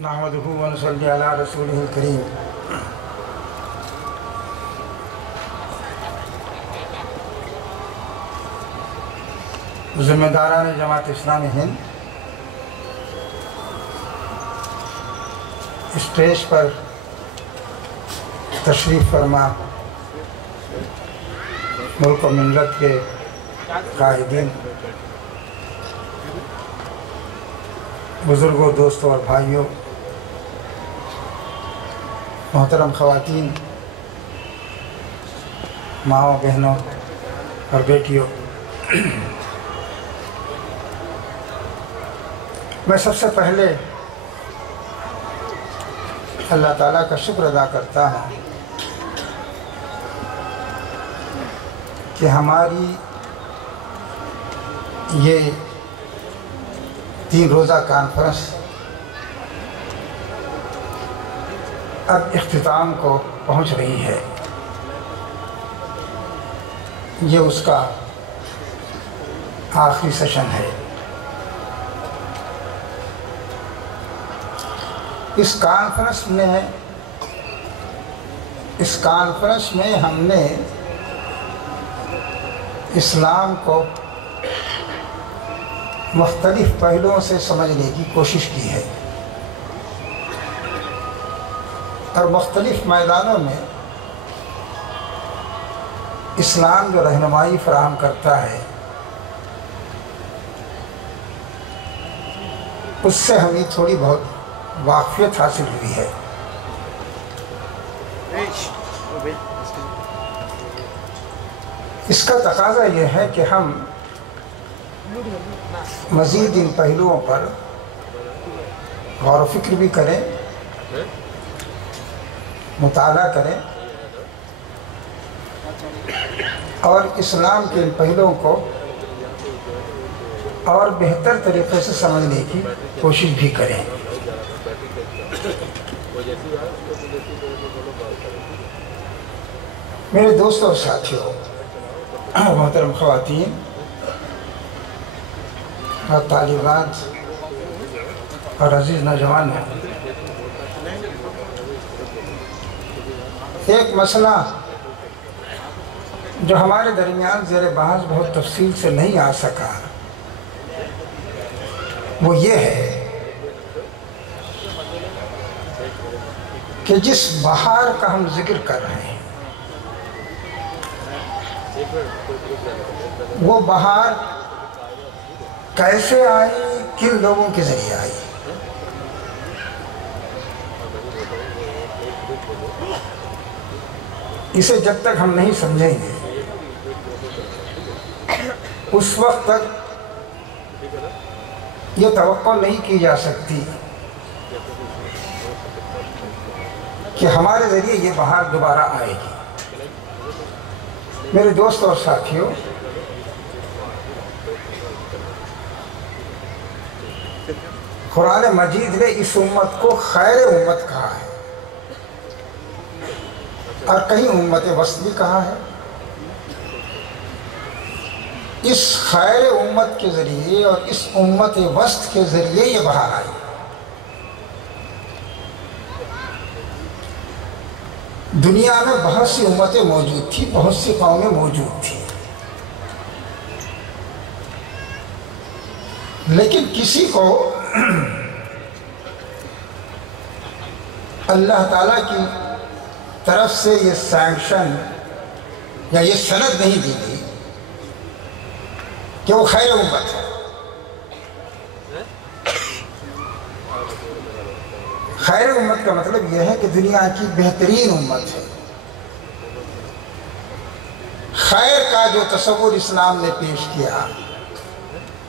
نحمدہ و نصلی علی رسولہ الکریم۔ ذمہ داران جماعت اسلامی ہند اسٹیج پر تشریف فرما ملک و ملت کے قائدین، بزرگوں، دوستوں اور بھائیوں، محترم خواتین، ماؤں، بہنوں اور بیٹیوں، میں سب سے پہلے اللہ تعالیٰ کا شکر ادا کرتا ہوں کہ ہماری یہ 3 روزہ کانفرنس اب اختتام کو پہنچ رہی ہے۔ یہ اس کا آخری سیشن ہے۔ اس کانفرنس میں ہم نے اسلام کو مختلف پہلوؤں سے سمجھنے کی کوشش کی ہے اور مختلف میدانوں میں اسلام جو رہنمائی فراہم کرتا ہے اس سے ہمیں تھوڑی بہت واقفیت حاصل ہوئی ہے۔ اس کا تقاضا یہ ہے کہ ہم مزید ان پہلوؤں پر غور و فکر بھی کریں، مطالعہ کریں اور اسلام کے ان پہلوؤں کو اور بہتر طریقے سے سمجھنے کی کوشش بھی کریں۔ میرے دوستوں اور ساتھیوں، محترم خواتین اور طالبات اور عزیز نوجوان، ایک مسئلہ جو ہمارے درمیان زیر بحث بہت تفصیل سے نہیں آ سکا وہ یہ ہے کہ جس بہار کا ہم ذکر کر رہے ہیں وہ بہار کیسے آئی، کن لوگوں کے ذریعے آئی۔ اسے جب تک ہم نہیں سمجھیں گے اس وقت تک یہ توقع نہیں کی جا سکتی کہ ہمارے ذریعے یہ بہار دوبارہ آئے گی۔ میرے دوستوں اور ساتھیوں، قرآن مجید نے اس امت کو خیر امت کہا ہے اور کہیں امت وسط بھی کہا ہے۔ اس خیر امت کے ذریعے اور اس امت وسط کے ذریعے یہ بہار آئی۔ دنیا میں بہت سی امتیں موجود تھیں، بہت سی قومیں موجود تھیں، لیکن کسی کو اللہ تعالیٰ کی طرف سے یہ سینکشن یا یہ سند نہیں دی گئی کہ وہ خیر امت ہے۔ خیر امت کا مطلب یہ ہے کہ دنیا کی بہترین امت ہے۔ خیر کا جو تصور اسلام نے پیش کیا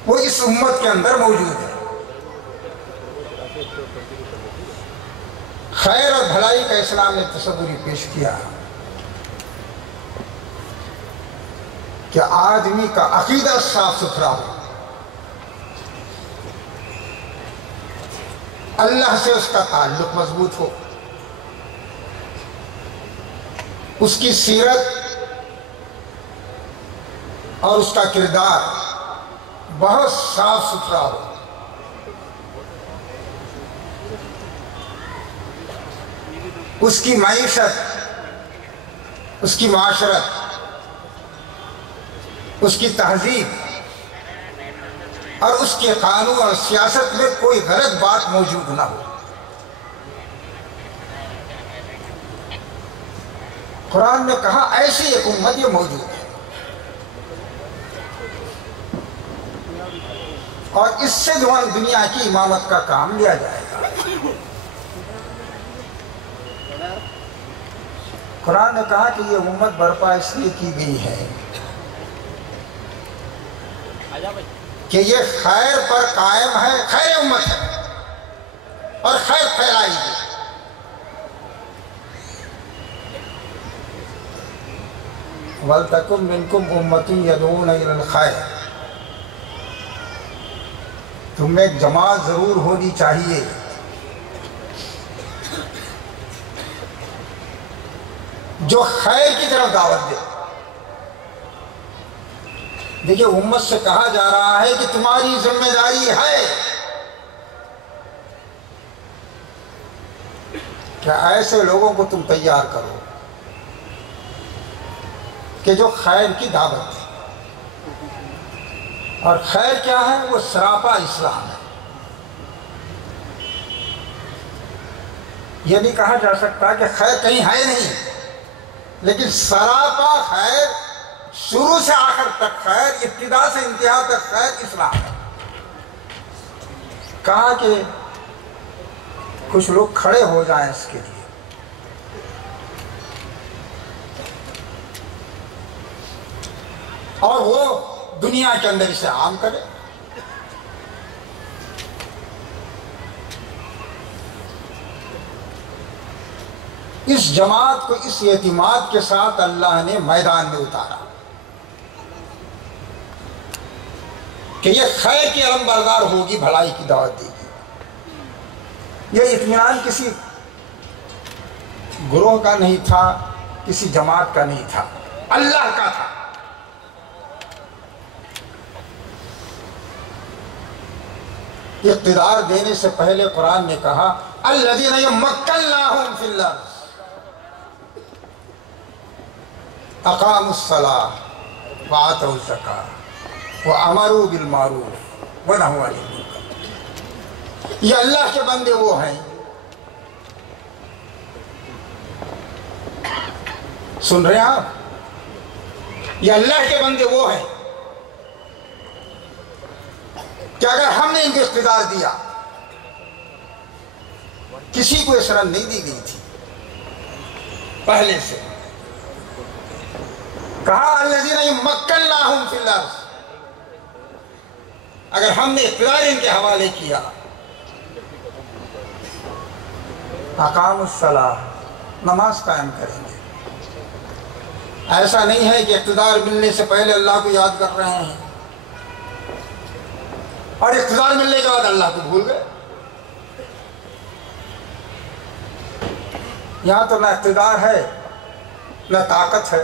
وہ اس امت کے اندر موجود ہے۔ خیر اور بھلائی کا اسلام نے تصور پیش کیا کہ آدمی کا عقیدہ صاف ستھرا ہو، اللہ سے اس کا تعلق مضبوط ہو، اس کی سیرت اور اس کا کردار بہت صاف ستھرا ہو، اس کی معیشت، اس کی معاشرت، اس کی تہذیب اور اس کے قانون اور سیاست میں کوئی غلط بات موجود نہ ہو۔ قرآن نے کہا ایسی ایک امت یہ موجود ہے، اور اس سے جو ہے دنیا کی امامت کا کام لیا جائے گا۔ قرآن نے کہا کہ یہ امت برپا اس لیے کی گئی ہے کہ یہ خیر پر قائم ہے، خیر امت ہے اور خیر پھیلائے گی۔ وَلْتَكُن مِّنكُمْ أُمَّةٌ يَدْعُونَ إِلَى الْخَيْرِ، تم میں ایک جماعت ضرور ہونی چاہیے جو خیر کی طرف دعوت دے۔ دیکھیے امت سے کہا جا رہا ہے کہ تمہاری ذمہ داری ہے کہ ایسے لوگوں کو تم تیار کرو کہ جو خیر کی دعوت دے۔ اور خیر کیا ہے؟ وہ سراپا اسلام ہے۔ یہ نہیں کہا جا سکتا کہ خیر کہیں ہے نہیں، لیکن سراپا خیر، شروع سے آخر تک خیر، ابتدا سے انتہا تک خیر اسلام ہے۔ کہا کہ کچھ لوگ کھڑے ہو جائیں اس کے لیے، اور وہ دنیا کے اندر اسے عام کرے۔ اس جماعت کو اس اعتماد کے ساتھ اللہ نے میدان میں اتارا کہ یہ خیر کی علم بردار ہوگی، بھلائی کی دعوت دے گی۔ یہ اطمینان کسی گروہ کا نہیں تھا، کسی جماعت کا نہیں تھا، اللہ کا تھا۔ اقتدار دینے سے پہلے قرآن نے کہا الذین مکناہم فی الارض اقاموا الصلاۃ وآتوا الزکاۃ وامروا بالمعروف ونہوا عن المنکر۔ یہ اللہ کے بندے وہ ہیں، سن رہے ہیں آپ؟ یہ اللہ کے بندے وہ ہیں کہ اگر ہم نے ان کو اقتدار دیا، کسی کو یہ شرط نہیں دی گئی تھی پہلے سے، کہا الذین مکناہم فی الارض، اگر ہم نے اقتدار ان کے حوالے کیا، اقاموا الصلاۃ، نماز قائم کریں گے۔ ایسا نہیں ہے کہ اقتدار ملنے سے پہلے اللہ کو یاد کر رہے ہیں اور اقتدار ملنے کے بعد اللہ کو بھول گئے۔ یہاں تو نہ اقتدار ہے نہ طاقت ہے،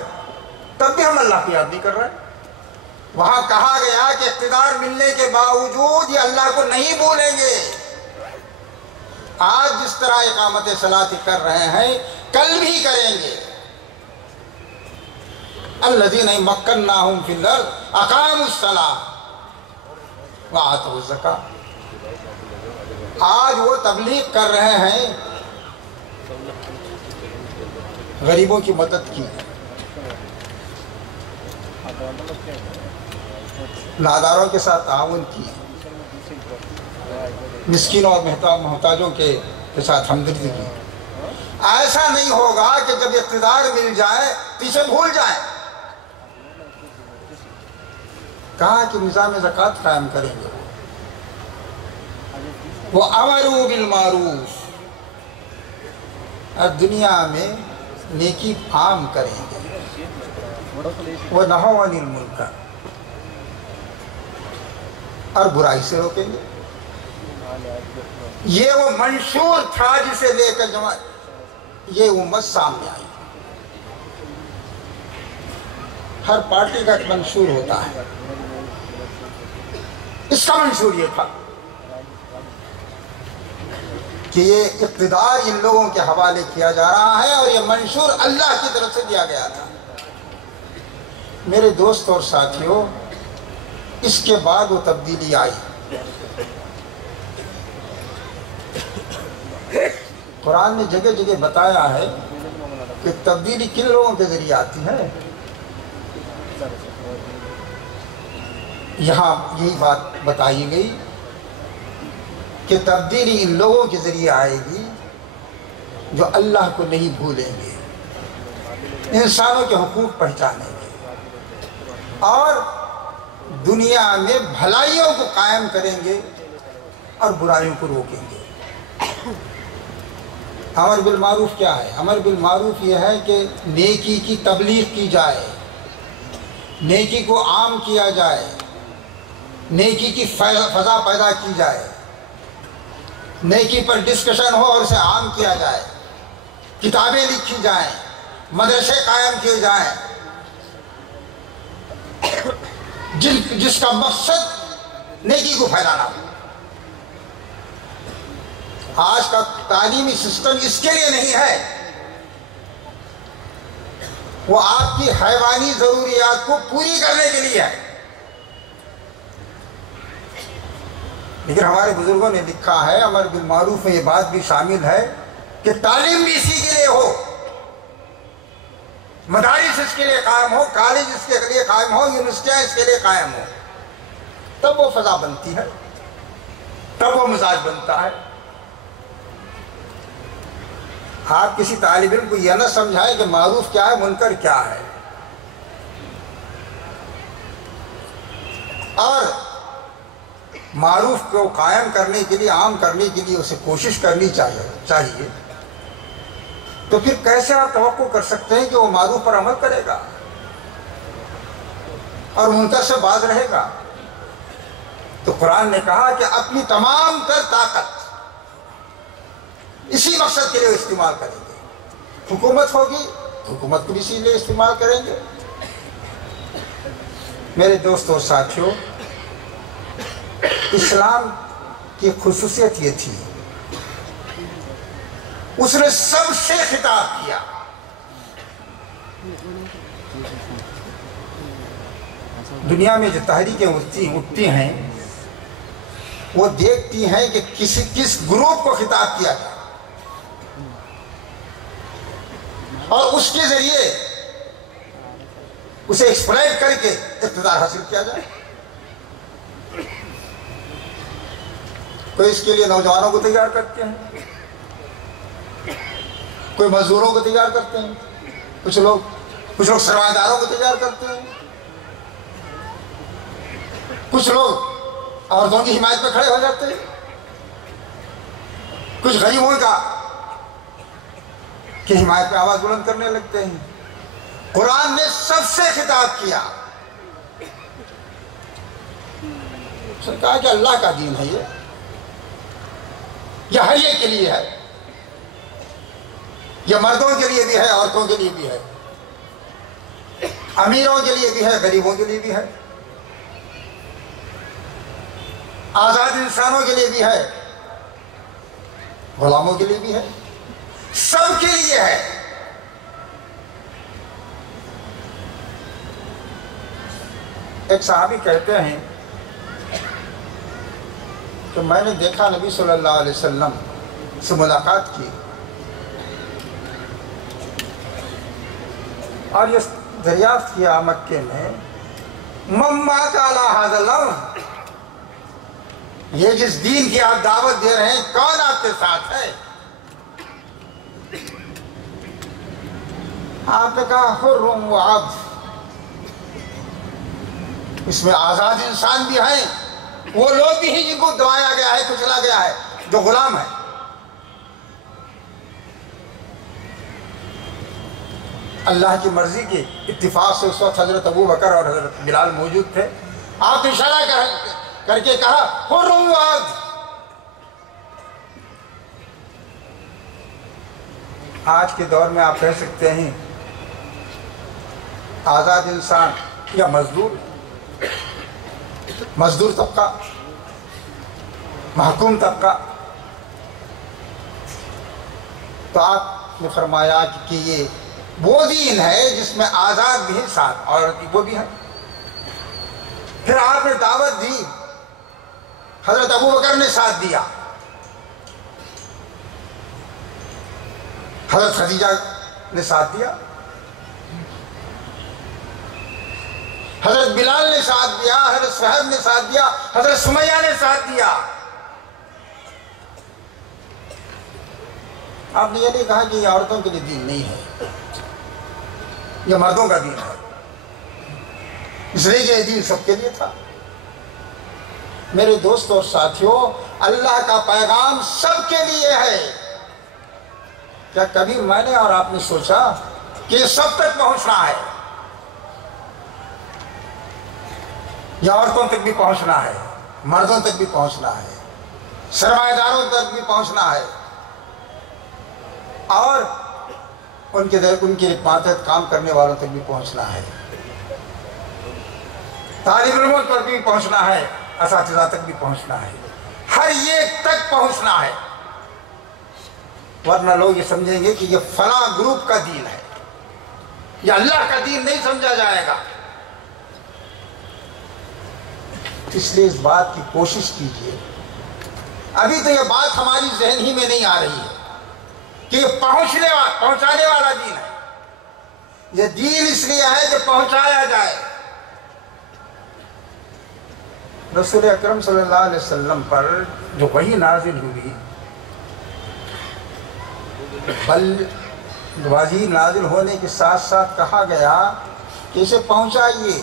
تب بھی ہم اللہ کو یاد نہیں کر رہے۔ وہاں کہا گیا کہ اقتدار ملنے کے باوجود یہ اللہ کو نہیں بھولیں گے۔ آج جس طرح اقامت صلاۃ کر رہے ہیں کل بھی کریں گے۔ الذین مکناہم فی الارض اقاموا الصلاۃ وآتوا الزکاۃ۔ آج وہ تبلیغ کر رہے ہیں غریبوں کی مدد کی، ناداروں کے ساتھ تعاون کی، مسکینوں اور محتاجوں کے ساتھ ہمدردی کی۔ ایسا نہیں ہوگا کہ جب اقتدار مل جائے پیچھے بھول جائیں۔ کہا کہ نظام زکوٰۃ قائم کریں گے، وہ امروا بالمعروف، اور دنیا میں نیکی عام کریں گے، وہ نہوا عن المنکر، اور برائی سے روکیں گے۔ یہ وہ منشور تھا جسے لے کر جماعت یہ امت سامنے آئی۔ ہر پارٹی کا ایک منشور ہوتا ہے، اس کا منشور یہ تھا کہ یہ اقتدار ان لوگوں کے حوالے کیا جا رہا ہے اور یہ منشور اللہ کی طرف سے دیا گیا تھا۔ میرے دوست اور ساتھیوں، اس کے بعد وہ تبدیلی آئی۔ قرآن نے جگہ جگہ بتایا ہے کہ تبدیلی کن لوگوں کے ذریعے آتی ہے۔ یہاں یہی بات بتائی گئی کہ تبدیلی ان لوگوں کے ذریعے آئے گی جو اللہ کو نہیں بھولیں گے، انسانوں کے حقوق پہچانیں گے اور دنیا میں بھلائیوں کو قائم کریں گے اور برائیوں کو روکیں گے۔ امر بالمعروف کیا ہے؟ امر بالمعروف یہ ہے کہ نیکی کی تبلیغ کی جائے، نیکی کو عام کیا جائے، نیکی کی فضا پیدا کی جائے، نیکی پر ڈسکشن ہو اور اسے عام کیا جائے، کتابیں لکھی جائیں، مدرسے قائم کیے جائیں، جس کا مقصد نیکی کو پھیلانا ہو۔ آج کا تعلیمی سسٹم اس کے لیے نہیں ہے، وہ آپ کی حیوانی ضروریات کو پوری کرنے کے لیے ہے۔ لیکن ہمارے بزرگوں نے لکھا ہے، امر بالمعروف میں یہ بات بھی شامل ہے کہ تعلیم بھی اسی کے لیے ہو، مدارس اس کے لیے قائم ہو، کالج اس کے لیے قائم ہو، یونیورسٹیاں اس کے لیے قائم ہو، تب وہ فضا بنتی ہے، تب وہ مزاج بنتا ہے۔ آپ کسی طالب علم کو یہ نہ سمجھائیں کہ معروف کیا ہے، منکر کیا ہے، اور معروف کو قائم کرنے کے لیے، عام کرنے کے لیے اسے کوشش کرنی چاہیے، تو پھر کیسے آپ توقع کر سکتے ہیں کہ وہ معروف پر عمل کرے گا اور منکر سے باز رہے گا؟ تو قرآن نے کہا کہ اپنی تمام تر طاقت اسی مقصد کے لیے استعمال کریں گے۔ حکومت ہوگی، حکومت کو اسی لیے استعمال کریں گے۔ میرے دوست اور ساتھیوں، اسلام کی خصوصیت یہ تھی، اس نے سب سے خطاب کیا۔ دنیا میں جو تحریکیں اٹھتی ہیں وہ دیکھتی ہیں کہ کس گروپ کو خطاب کیا جائے اور اس کے ذریعے اسے ایکسپلائٹ کر کے اقتدار حاصل کیا جائے۔ کوئی اس کے لیے نوجوانوں کو تیار کرتے ہیں، کوئی مزدوروں کو تیار کرتے ہیں، کچھ لوگ سرمایہ داروں کو تیار کرتے ہیں، کچھ لوگ عورتوں کی حمایت پہ کھڑے ہو جاتے ہیں، کچھ غریبوں کی حمایت پہ آواز بلند کرنے لگتے ہیں۔ قرآن نے سب سے خطاب کیا، اس نے کہا کہ اللہ کا دین ہے، یہ ہر ایک کے لیے ہے، یہ مردوں کے لیے بھی ہے، عورتوں کے لیے بھی ہے، امیروں کے لیے بھی ہے، غریبوں کے لیے بھی ہے، آزاد انسانوں کے لیے بھی ہے، غلاموں کے لیے بھی ہے، سب کے لیے ہے۔ ایک صحابی کہتے ہیں کہ میں نے دیکھا نبی صلی اللہ علیہ وسلم سے ملاقات کی اور یہ دریافت کیا مکے میں، مما کالا حاضر، یہ جس دین کی آپ دعوت دے رہے ہیں کون آپ کے ساتھ ہے؟ آپ نے کہا حر و عبد، اس میں آزاد انسان بھی ہیں، وہ لوگ بھی ہیں جن کو دبایا گیا ہے، کچلا گیا ہے، جو غلام ہے۔ اللہ کی مرضی کے اتفاق سے اس وقت حضرت ابو بکر اور حضرت بلال موجود تھے۔ آپ نے اشارہ کر کے کہا حر و عبد۔ آج کے دور میں آپ کہہ سکتے ہیں آزاد انسان یا مزدور طبقہ، محکوم طبقہ، تو آپ نے فرمایا کہ یہ وہ دین ہے جس میں آزاد بھی ہے، ساتھ عورت وہ بھی ہے۔ پھر آپ نے دعوت دی، حضرت ابوبکر نے ساتھ دیا، حضرت خدیجہ نے ساتھ دیا، حضرت بلال نے ساتھ دیا، حضرت صہیب نے ساتھ دیا، حضرت سمیہ نے ساتھ دیا۔ آپ نے یہ نہیں کہا کہ یہ عورتوں کے لیے دین نہیں ہے، یہ مردوں کا دین ہے، اس لیے یہ دین سب کے لیے تھا۔ میرے دوستوں اور ساتھیوں، اللہ کا پیغام سب کے لیے ہے۔ کیا کبھی میں نے اور آپ نے سوچا کہ یہ سب تک پہنچنا ہے، یا عورتوں تک بھی پہنچنا ہے، مردوں تک بھی پہنچنا ہے، سرمایہ داروں تک بھی پہنچنا ہے، اور ان کے ماتحت کام کرنے والوں تک بھی پہنچنا ہے، طالب علموں تک بھی پہنچنا ہے، اساتذہ تک بھی پہنچنا ہے، ہر ایک تک پہنچنا ہے، ورنہ لوگ یہ سمجھیں گے کہ یہ فلاں گروپ کا دین ہے، یہ اللہ کا دین نہیں سمجھا جائے گا۔ اس لیے اس بات کی کوشش کیجیے، ابھی تو یہ بات ہماری ذہن ہی میں نہیں آ رہی ہے کہ یہ پہنچانے والا دین ہے، یہ دین اس لیے ہے کہ پہنچایا جائے۔ رسول اکرم صلی اللہ علیہ وسلم پر جو وحی نازل ہوئی، بل وحی نازل ہونے کے ساتھ ساتھ کہا گیا کہ اسے پہنچائیے،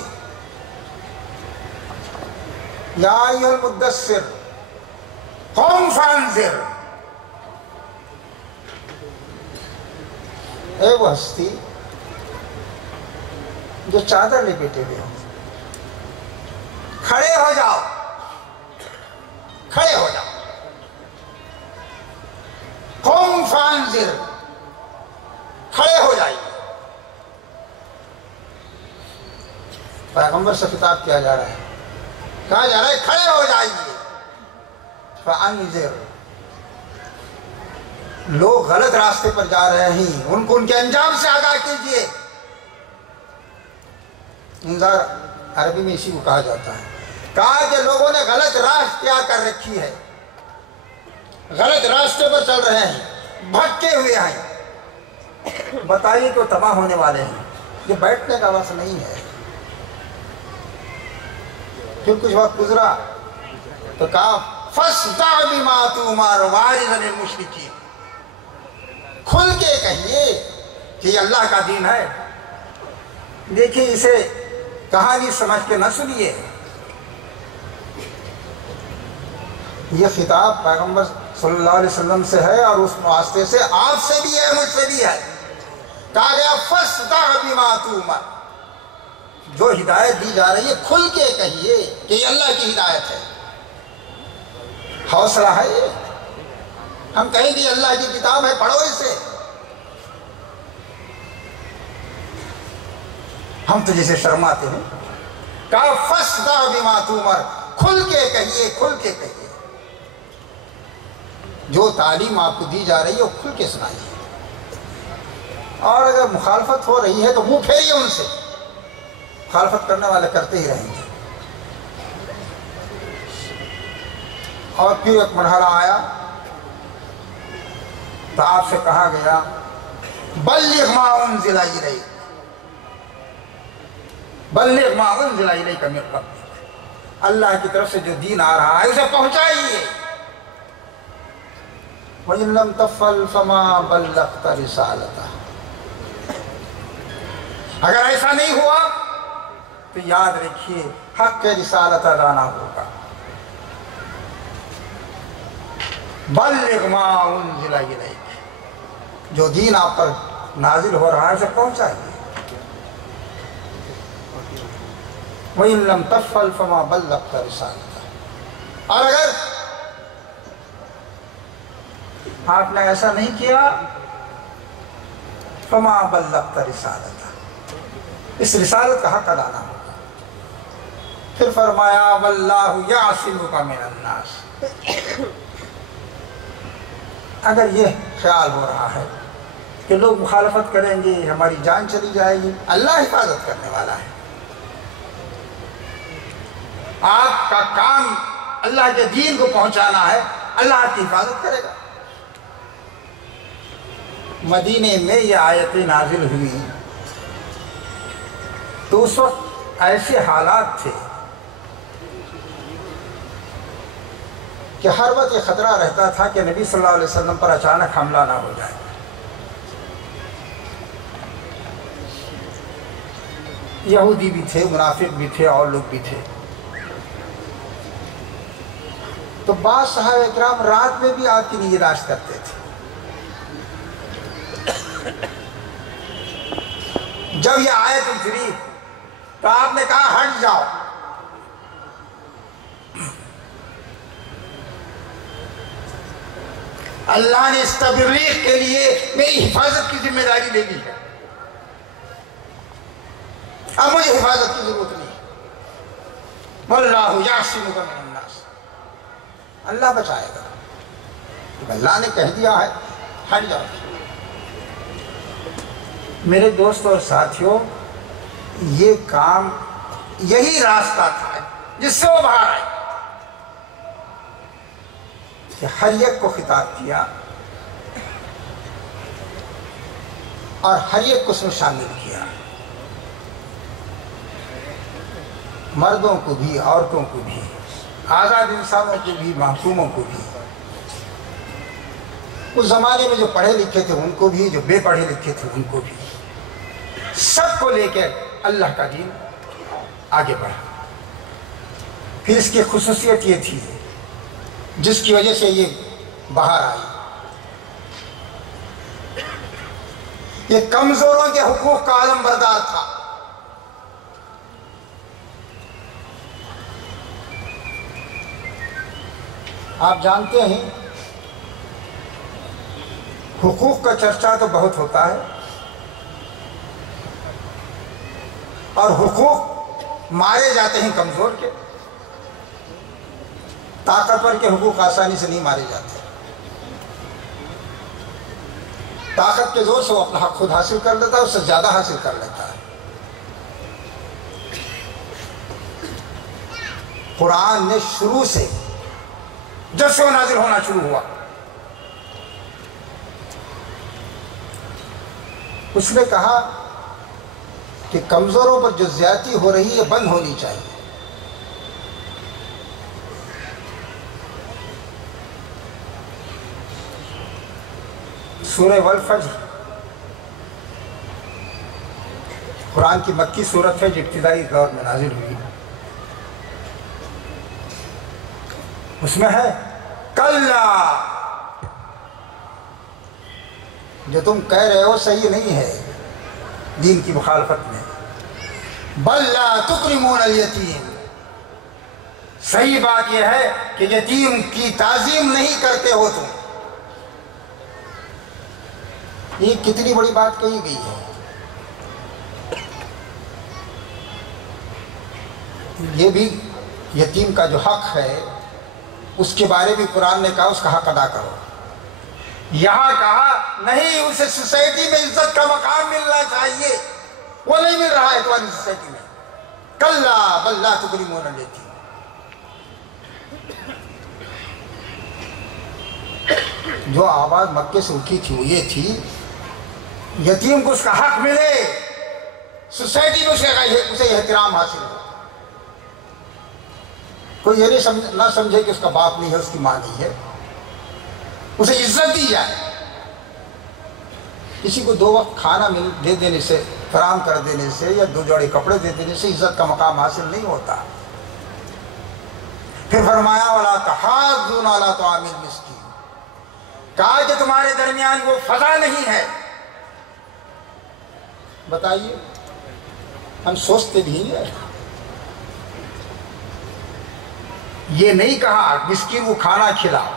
یا ایھا المدثر قم فانذر۔ اے وہ ہستی جو چادر لپیٹے ہوئے ہو، کھڑے ہو جاؤ، کھڑے ہو جاؤ، قم فانذر، کھڑے ہو جائیے۔ پیغمبر سے خطاب کیا جا رہا ہے، کہا جا رہا ہے کھڑے ہو جائیے۔ فانذر، لوگ غلط راستے پر جا رہے ہیں، ان کو ان کے انجام سے آگاہ کیجیے۔ انذار عربی میں اسی کو کہا جاتا ہے۔ کہا کہ لوگوں نے غلط راہ اختیار کر رکھی ہے، غلط راستے پر چل رہے ہیں، بھٹکے ہوئے ہیں، بتائیے کہ وہ تباہ ہونے والے ہیں۔ یہ بیٹھنے کا وقت نہیں ہے۔ پھر کچھ وقت گزرا تو کہا فاصدع بما تؤمر واعرض عن المشرکین، کھل کے کہیے کہ یہ اللہ کا دین ہے۔ دیکھیے، اسے کہانی سمجھ کے نہ سنیے، یہ خطاب پیغمبر صلی اللہ علیہ وسلم سے ہے، اور اس واسطے سے آپ سے بھی ہے، مجھ سے بھی ہے۔ کہا گیا فاصدع بما تؤمر، جو ہدایت دی جا رہی ہے کھل کے کہیے کہ یہ اللہ کی ہدایت ہے۔ حوصلہ ہے یہ، ہم کہیں گے اللہ کی کتاب ہے، پڑھو اسے۔ ہم تو جسے شرماتے ہیں۔ کہا فاصدع بما تؤمر، کھل کے کہیے، کھل کے کہیے، جو تعلیم آپ کو دی جا رہی ہے وہ کھل کے سنائیے، اور اگر مخالفت ہو رہی ہے تو منہ پھیریے ان سے، مخالفت کرنے والے کرتے ہی رہیں گے۔ اور پھر ایک مرحلہ آیا تو آپ سے کہا گیا بلغ ما انزل الیک، بلغ ما انزل الیک من ربک، اللہ کی طرف سے جو دین آ رہا ہے اسے پہنچائیے۔ وَإِن لَمْ تَفْعَلْ فَمَا بَلَّغْتَ رِسَالَتَهُ، اگر ایسا نہیں ہوا تو یاد رکھیے حق کے رسالت ادا نہ ہوگا۔ بلغ ما انزل الیک، جو دین آپ پر نازل ہو رہا ہے اسے پہنچائیے۔ وَإِن لَمْ تَفْعَلْ فَمَا بَلَّغْتَ رِسَالَتَهُ، اور اگر آپ نے ایسا نہیں کیا فَمَا بَلَّغْتَ رِسَالَتَهُ، اس رسالت کا حق ادا نہ ہوگا۔ پھر فرمایا وَاللَّهُ يَعْصِمُكَ مِنَ النَّاسِ، اگر یہ خیال ہو رہا ہے کہ لوگ مخالفت کریں گے، ہماری جان چلی جائے گی۔ اللہ حفاظت کرنے والا ہے۔ آپ کا کام اللہ کے دین کو پہنچانا ہے، اللہ آپ کی حفاظت کرے گا۔ مدینے میں یہ آیتیں نازل ہوئی تو اس وقت ایسے حالات تھے کہ ہر وقت یہ خطرہ رہتا تھا کہ نبی صلی اللہ علیہ وسلم پر اچانک حملہ نہ ہو جائے۔ یہودی بھی تھے، منافق بھی تھے، اور لوگ بھی تھے۔ تو بعض صحابہ اکرام رات میں بھی آپ کی نگہداشت کرتے تھے۔ جب یہ آیت اتری تو آپ نے کہا ہٹ جاؤ، اللہ نے اس تبلیغ کے لیے میری حفاظت کی ذمہ داری لے لی ہے، اب مجھے حفاظت کی ضرورت نہیں۔ واللہ یعصمک من الناس، اللہ بچائے گا، اللہ نے کہہ دیا ہے ہٹ جاؤ۔ میرے دوست اور ساتھیوں، یہ کام یہی راستہ تھا جس سے وہ باہر آئے کہ ہر ایک کو خطاب کیا اور ہر ایک کو اس میں شامل کیا، مردوں کو بھی، عورتوں کو بھی، آزاد انسانوں کو بھی، محکوموں کو بھی، اس زمانے میں جو پڑھے لکھے تھے ان کو بھی، جو بے پڑھے لکھے تھے ان کو بھی، سب کو لے کے اللہ کا دین آگے بڑھا۔ پھر اس کی خصوصیت یہ تھی جس کی وجہ سے یہ باہر آئی، یہ کمزوروں کے حقوق کا علم بردار تھا۔ آپ جانتے ہیں حقوق کا چرچا تو بہت ہوتا ہے، اور حقوق مارے جاتے ہیں کمزور کے، طاقتور کے حقوق آسانی سے نہیں مارے جاتے۔ طاقت کے زور سے وہ اپنا حق خود حاصل کر لیتا ہے، اس سے زیادہ حاصل کر لیتا ہے۔ قرآن نے شروع سے جب سے وہ نازل ہونا شروع ہوا، اس نے کہا کہ کمزوروں پر جو زیادتی ہو رہی ہے بند ہونی چاہیے۔ سورہ والفجر قرآن کی مکی سورت ہے جو ابتدائی دور میں نازل ہوئی، اس میں ہے کلا، جو تم کہہ رہے ہو صحیح نہیں ہے دین کی مخالفت میں، بل لا تکرمون الیتیم، صحیح بات یہ ہے کہ یتیم کی تعظیم نہیں کرتے ہو تم۔ یہ کتنی بڑی بات کہی گئی ہے۔ یہ بھی یتیم کا جو حق ہے اس کے بارے میں قرآن نے کہا اس کا حق ادا کرو۔ یہاں کہا نہیں، اسے سوسائٹی میں عزت کا مقام ملنا چاہیے، وہ نہیں مل رہا ہے تمہاری سوسائٹی میں۔ کلا بل لا تکرمون الیتیم، جو آواز مکے سے اٹھی تھی وہ یہ تھی یتیم کو اس کا حق ملے، سوسائٹی میں اسے احترام حاصل ہو، کوئی یہ نہ سمجھے کہ اس کا باپ نہیں ہے، اس کی ماں نہیں ہے، اسے عزت دی جائے۔ کسی کو 2 وقت کھانا دے دینے سے، فراہم کر دینے سے، یا 2 جوڑے کپڑے دے دینے سے عزت کا مقام حاصل نہیں ہوتا۔ پھر فرمایا وَلَا تَحَاضُّونَ عَلَىٰ طَعَامِ الْمِسْكِينِ، کہا کہ تمہارے درمیان وہ فضا نہیں ہے۔ بتائیے، ہم سوچتے بھی ہیں، یہ نہیں کہا مسکین کو کھانا کھلاؤ،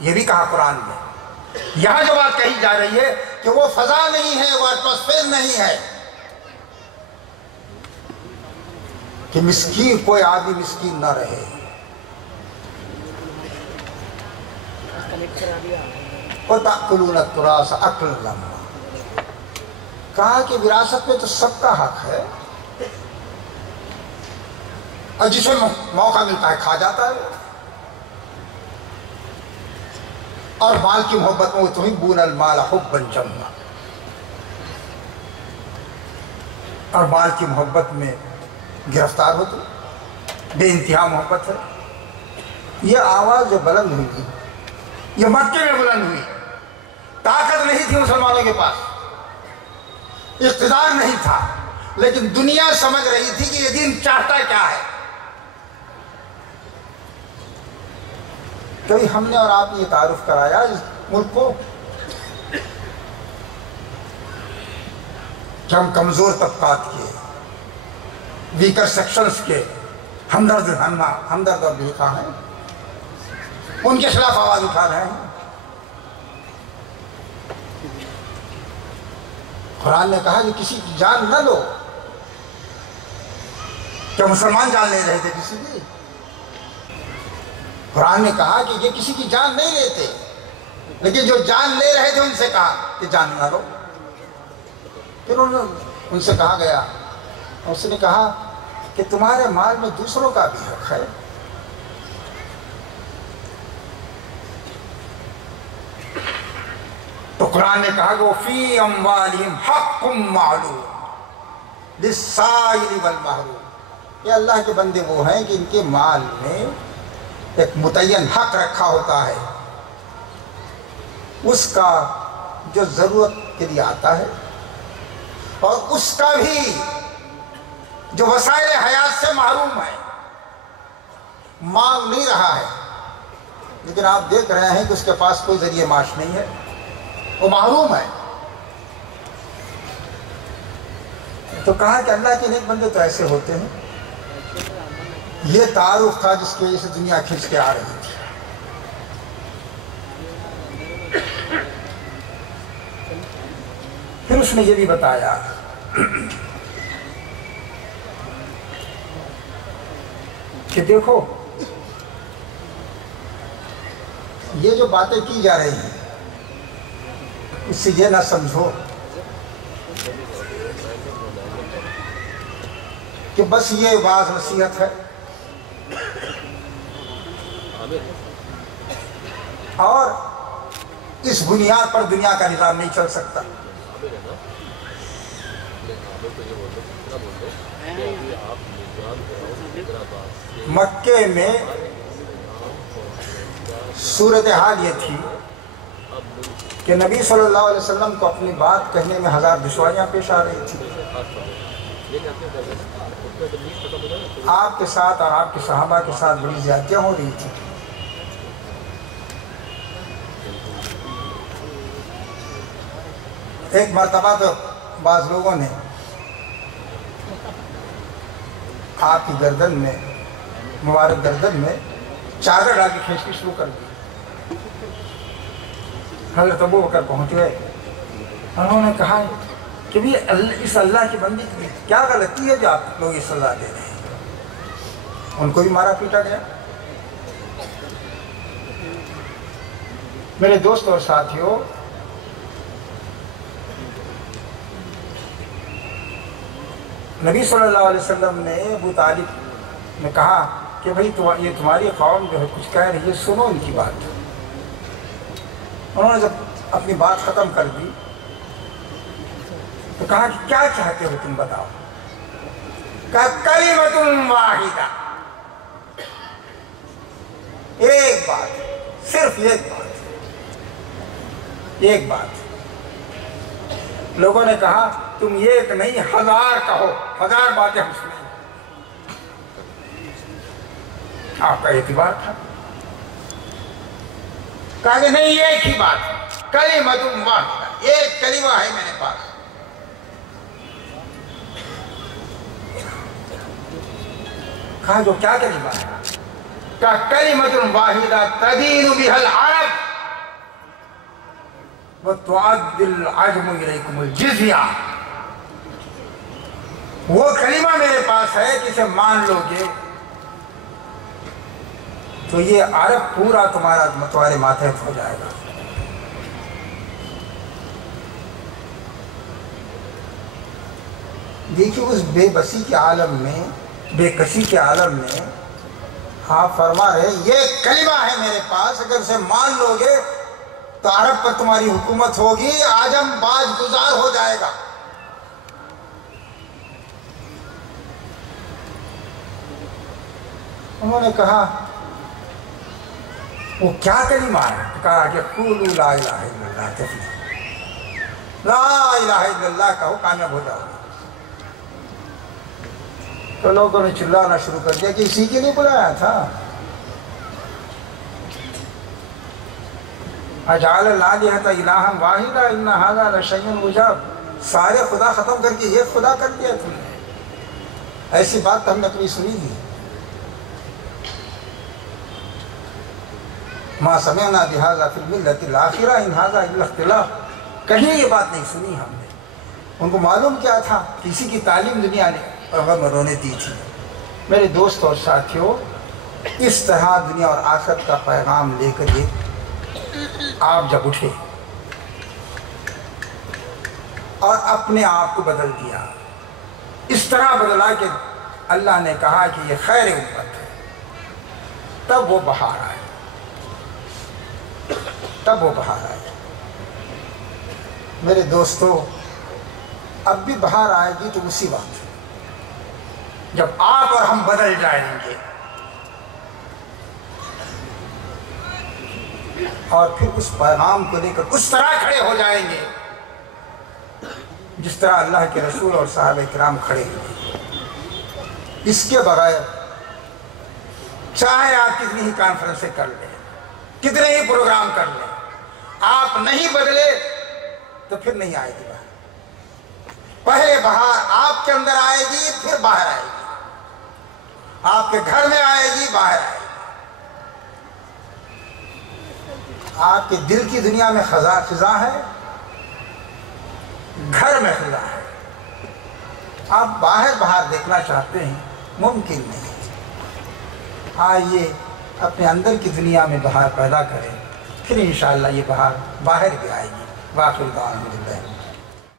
یہ بھی کہا قرآن میں۔ یہاں جو بات کہی جا رہی ہے کہ وہ فضا نہیں ہے، وہ ایٹماسفیئر نہیں ہے کہ مسکین کوئی آدمی مسکین نہ رہے۔ وَتَأْكُلُونَ التُّرَاثَ أَكْلًا لَمًّا، کہا کہ وراثت میں تو سب کا حق ہے، اور جسے موقع ملتا ہے کھا جاتا ہے، اور مال کی محبت میں تحبون المال حبا جما، اور مال کی محبت میں گرفتار ہوتے، بے انتہا محبت ہے۔ یہ آواز جو بلند ہوئی تھی، یہ مکے میں بلند ہوئی، طاقت نہیں تھی مسلمانوں کے پاس، اقتدار نہیں تھا، لیکن دنیا سمجھ رہی تھی کہ یہ دین چاہتا کیا ہے۔ کبھی ہم نے اور آپ نے یہ تعارف کرایا اس ملک کو کہ ہم کمزور طبقات کے، ویکر سیکشنز کے ہمدرد اور بےخواہ ہیں، ان کے خلاف آواز اٹھا رہے ہیں۔ قرآن نے کہا کہ کسی کی جان نہ لو، کیا مسلمان جان لے رہے تھے کسی کی؟ قرآن نے کہا کہ یہ کسی کی جان نہیں لیتے، لیکن جو جان لے رہے تھے ان سے کہا کہ جان نہ لو۔ پھر ان سے کہا گیا، اور اس نے کہا کہ تمہارے مال میں دوسروں کا بھی حق ہے۔ تو قرآن نے کہا کہ فی اموالہم حق معلوم للسائل والمحروم، یہ اللہ کے بندے وہ ہیں کہ ان کے مال میں ایک متعین حق رکھا ہوتا ہے، اس کا جو ضرورت کے لیے آتا ہے، اور اس کا بھی جو وسائل حیات سے محروم ہے، مانگ نہیں رہا ہے، لیکن آپ دیکھ رہے ہیں کہ اس کے پاس کوئی ذریعہ معاش نہیں ہے، وہ محروم ہے۔ تو کہا کہ اللہ کے نیک بندے تو ایسے ہوتے ہیں۔ یہ تعارف تھا جس کی وجہ سے دنیا کھنچ کے آ رہی تھی۔ پھر اس نے یہ بھی بتایا کہ دیکھو یہ جو باتیں کی جا رہی ہیں اس سے یہ نہ سمجھو کہ بس یہ واعظ نصیحت ہے اور اس بنیاد پر دنیا کا نظام نہیں چل سکتا۔ مکے میں صورتحال یہ تھی کہ نبی صلی اللہ علیہ وسلم کو اپنی بات کہنے میں ہزار دشواریاں پیش آ رہی تھی۔ آپ کے ساتھ اور آپ کے صحابہ کے ساتھ بڑی زیادتیاں ہو رہی تھی۔ ایک مرتبہ تو بعض لوگوں نے آپ کی گردن میں، مبارک گردن میں چادر ڈال کے کھینچنا شروع کر دی۔ حضرت ابو بکر پہنچ گئے، انہوں نے کہا کہ بھی اس اللہ کی بندی کی کیا غلطی ہے جو آپ لوگ یہ سزا دے رہے ہیں؟ ان کو بھی مارا پیٹا گیا۔ میرے دوست اور ساتھیوں، نبی صلی اللہ علیہ وسلم نے ابو طالب نے کہا کہ بھئی یہ تمہاری قوم جو ہے کچھ کہہ رہی ہے، سنو ان کی بات۔ انہوں نے جب اپنی بات ختم کر دی تو کہا کہ کیا چاہتے ہو تم بتاؤ؟ کہا کلمۃ واحدہ، ایک بات، صرف ایک بات، ایک بات۔ لوگوں نے کہا تم ایک نہیں 1000 کہو، 1000 باتیں ہم سنیں۔ آپ کا اعتبار تھا، کہا کہ نہیں ایک ہی بات ہے، کلمۃ واحدہ، ایک کلمہ ہے میرے پاس۔ کہا جو کیا کلمہ ہے؟ کہا کلمۃ واحدہ تدین بها العرب وتعد العجم الیکم الجزیہ۔ وہ کلمہ میرے پاس ہے کہ اسے مان لو گے تو یہ عرب پورا تمہارے ماتحت ہو جائے گا۔ دیکھیے اس بے بسی کے عالم میں، بے کسی کے عالم میں آپ فرما رہے یہ کلمہ ہے میرے پاس، اگر اسے مان لو گے تو عرب پر تمہاری حکومت ہوگی، عجم باز گزار ہو جائے گا۔ انہوں نے کہا وہ کیا کلمہ ہے؟ کہا کہ قولوا لا الہ الا اللہ تفلحوا، لا الہ الا اللہ کہو کامیاب ہو جاؤ۔ تو لوگوں نے چلانا شروع کر دیا کہ اسی کے لیے بلایا تھا۔ اجعل الآلہۃ الہا واحدا ان ھذا لشیء عجاب، سارے خدا ختم کر کے ایک خدا کر دیا تم نے، ایسی بات تو ہم نے کبھی سنی نہیں۔ ما سمعنا بہذا فی الملۃ الآخرہ ان ھذا الا اختلاف، کہیں یہ بات نہیں سنی ہم نے۔ ان کو معلوم کیا تھا، کسی کی تعلیم دنیا نے پیغمبروں نے دی تھی۔ میرے دوست اور ساتھیوں، اس طرح دنیا اور آخرت کا پیغام لے کر یہ آپ جب اٹھے اور اپنے آپ کو بدل دیا، اس طرح بدلا کہ اللہ نے کہا کہ یہ خیر امت ہے، تب وہ بہار آئے، تب وہ بہار آئے۔ میرے دوستو، اب بھی بہار آئے گی تو اسی وقت جب آپ اور ہم بدل جائیں گے، اور پھر اس پیغام کو لے کر اس طرح کھڑے ہو جائیں گے جس طرح اللہ کے رسول اور صحابہ کرام کھڑے ہوئے۔ اس کے بغیر چاہے آپ کتنی ہی کانفرنسیں کر لیں، کتنے ہی پروگرام کر لیں، آپ نہیں بدلے تو پھر نہیں آئے گی بہار۔ پہلے بہار آپ کے اندر آئے گی، پھر باہر آئے گی، آپ کے گھر میں آئے گی، باہر آئے گی۔ آپ کے دل کی دنیا میں خزاں ہے، گھر میں خزاں ہے۔ آپ باہر دیکھنا چاہتے ہیں، ممکن نہیں۔ آئیے اپنے اندر کی دنیا میں بہار پیدا کریں، پھر انشاءاللہ یہ بہار باہر بھی آئے گی۔ واخر دعوانا الحمدللہ۔